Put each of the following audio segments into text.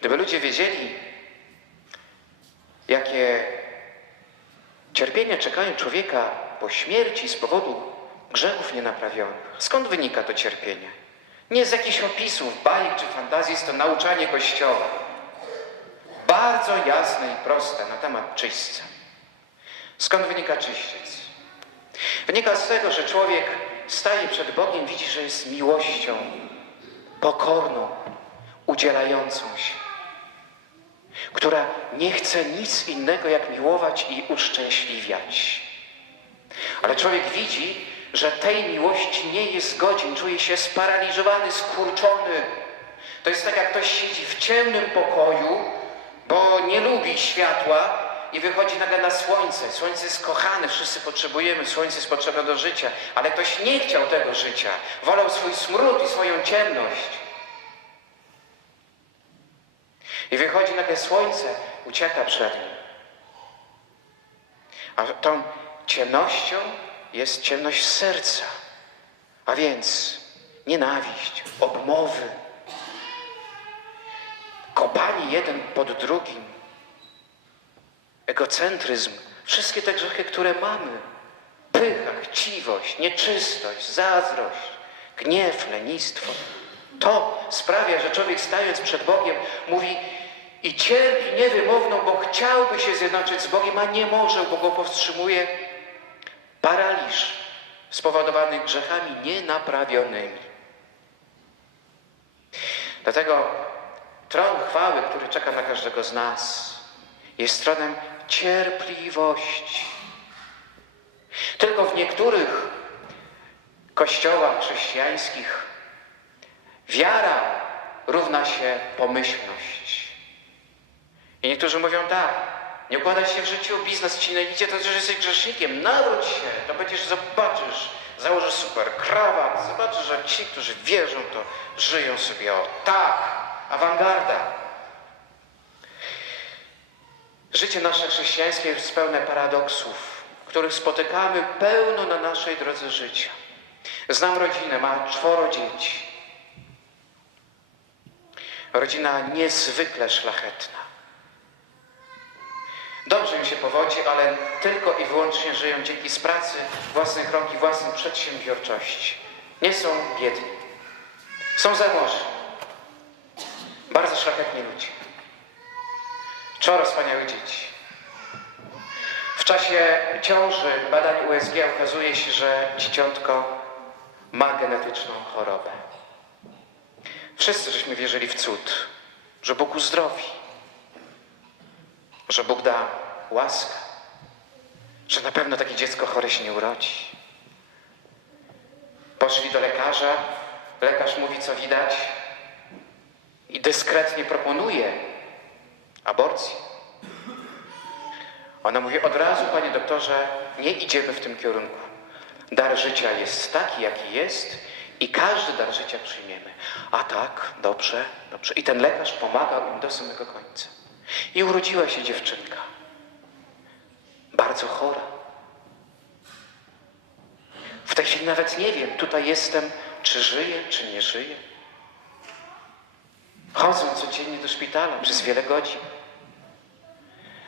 Gdyby ludzie wiedzieli, jakie cierpienia czekają człowieka po śmierci z powodu grzechów nienaprawionych, skąd wynika to cierpienie? Nie z jakichś opisów, bajek czy fantazji, jest to nauczanie Kościoła. Bardzo jasne i proste na temat czyśćca. Skąd wynika czyściec? Wynika z tego, że człowiek staje przed Bogiem, widzi, że jest miłością pokorną, udzielającą się, która nie chce nic innego jak miłować i uszczęśliwiać. Ale człowiek widzi, że tej miłości nie jest godzien, czuje się sparaliżowany, skurczony. To jest tak, jak ktoś siedzi w ciemnym pokoju, bo nie lubi światła i wychodzi nagle na słońce. Słońce jest kochane, wszyscy potrzebujemy, słońce jest potrzebne do życia, ale ktoś nie chciał tego życia. Wolał swój smród i swoją ciemność. I wychodzi nagle słońce, ucieka przed nim. A tą ciemnością jest ciemność serca, a więc nienawiść, obmowy, kopanie jeden pod drugim, egocentryzm, wszystkie te grzechy, które mamy, pycha, chciwość, nieczystość, zazdrość, gniew, lenistwo. To sprawia, że człowiek stając przed Bogiem mówi i cierpi niewymowną, bo chciałby się zjednoczyć z Bogiem, a nie może, bo go powstrzymuje paraliż spowodowany grzechami nienaprawionymi. Dlatego tron chwały, który czeka na każdego z nas, jest tronem cierpliwości. Tylko w niektórych kościołach chrześcijańskich wiara równa się pomyślność. I niektórzy mówią tak, nie układa się w życiu, biznes ci nie idzie, to że jesteś grzesznikiem, nawróć się, to będziesz, zobaczysz, założysz super krawat, zobaczysz, że ci, którzy wierzą, to żyją sobie o tak, awangarda. Życie nasze chrześcijańskie jest pełne paradoksów, których spotykamy pełno na naszej drodze życia. Znam rodzinę, ma czworo dzieci. Rodzina niezwykle szlachetna. Powodzi, ale tylko i wyłącznie żyją dzięki z pracy własnych rąk i własnej przedsiębiorczości. Nie są biedni. Są zamożni. Bardzo szlachetni ludzie. Czoro wspaniałych dzieci. W czasie ciąży badań USG okazuje się, że dzieciątko ma genetyczną chorobę. Wszyscy żeśmy wierzyli w cud, że Bóg uzdrowi, że Bóg da łaskę, że na pewno takie dziecko chore się nie urodzi. Poszli do lekarza, lekarz mówi co widać i dyskretnie proponuje aborcję. Ona mówi od razu, panie doktorze, nie idziemy w tym kierunku. Dar życia jest taki, jaki jest i każdy dar życia przyjmiemy. A tak, dobrze, dobrze. I ten lekarz pomagał im do samego końca. I urodziła się dziewczynka. Bardzo chora. W tej chwili nawet nie wiem, tutaj jestem, czy żyje, czy nie żyje. Chodzą codziennie do szpitala przez wiele godzin.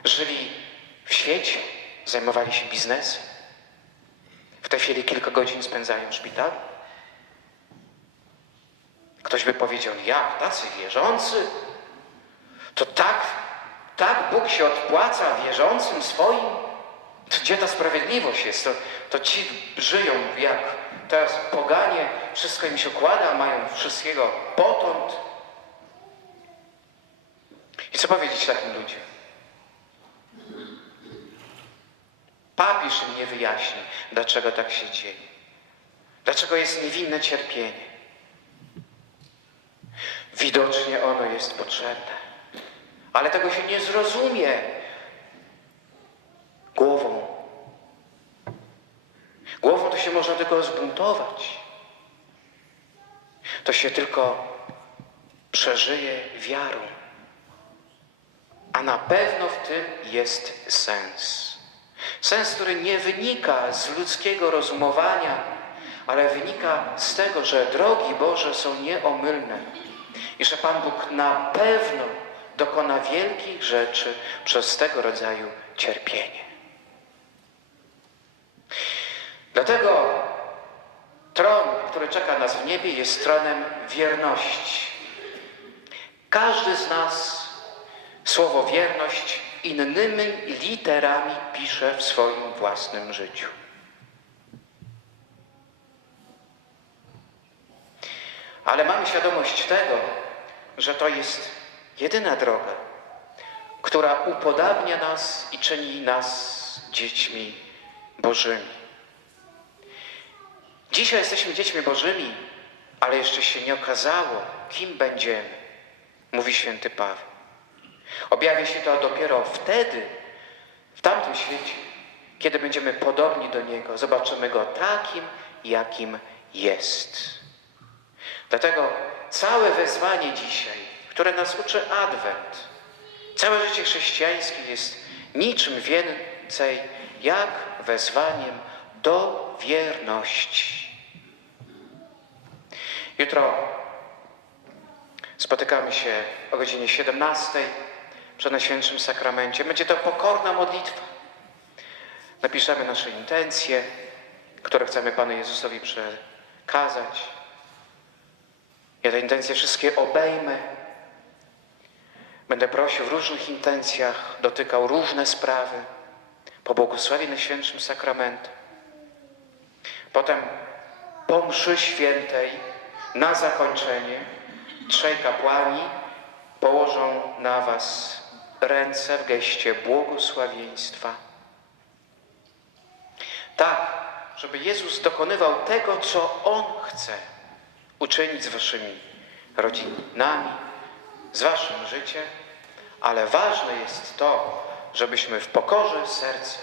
Żyli w świecie, zajmowali się biznesem. W tej chwili kilka godzin spędzają w szpitalu. Ktoś by powiedział, jak tacy wierzący? To tak, tak Bóg się odpłaca wierzącym swoim? Gdzie ta sprawiedliwość jest? To, to ci żyją jak teraz poganie, wszystko im się układa, mają wszystkiego potąd. I co powiedzieć takim ludziom? Papież im nie wyjaśni, dlaczego tak się dzieje. Dlaczego jest niewinne cierpienie. Widocznie ono jest potrzebne. Ale tego się nie zrozumie głową. Głową to się można tylko zbuntować. To się tylko przeżyje wiarą. A na pewno w tym jest sens. Sens, który nie wynika z ludzkiego rozumowania, ale wynika z tego, że drogi Boże są nieomylne i że Pan Bóg na pewno dokona wielkich rzeczy przez tego rodzaju cierpienie. Dlatego tron, który czeka nas w niebie, jest tronem wierności. Każdy z nas słowo wierność innymi literami pisze w swoim własnym życiu. Ale mamy świadomość tego, że to jest jedyna droga, która upodabnia nas i czyni nas dziećmi Bożymi. Dzisiaj jesteśmy dziećmi Bożymi, ale jeszcze się nie okazało, kim będziemy, mówi święty Paweł. Objawi się to dopiero wtedy, w tamtym świecie, kiedy będziemy podobni do Niego, zobaczymy Go takim, jakim jest. Dlatego całe wezwanie dzisiaj, które nas uczy Adwent, całe życie chrześcijańskie jest niczym więcej jak wezwaniem do wierności. Jutro spotykamy się o godzinie 17 przy Najświętszym Sakramencie. Będzie to pokorna modlitwa. Napiszemy nasze intencje, które chcemy Panu Jezusowi przekazać. Ja te intencje wszystkie obejmę. Będę prosił w różnych intencjach, dotykał różne sprawy. Pobłogosławię Najświętszym Sakramentem. Potem po mszy świętej na zakończenie trzej kapłani położą na was ręce w geście błogosławieństwa. Tak, żeby Jezus dokonywał tego, co On chce uczynić z waszymi rodzinami, z waszym życiem, ale ważne jest to, żebyśmy w pokorze serca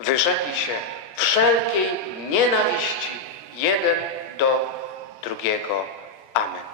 wyrzekli się wszelkiej nienawiści jeden do drugiego. Amen.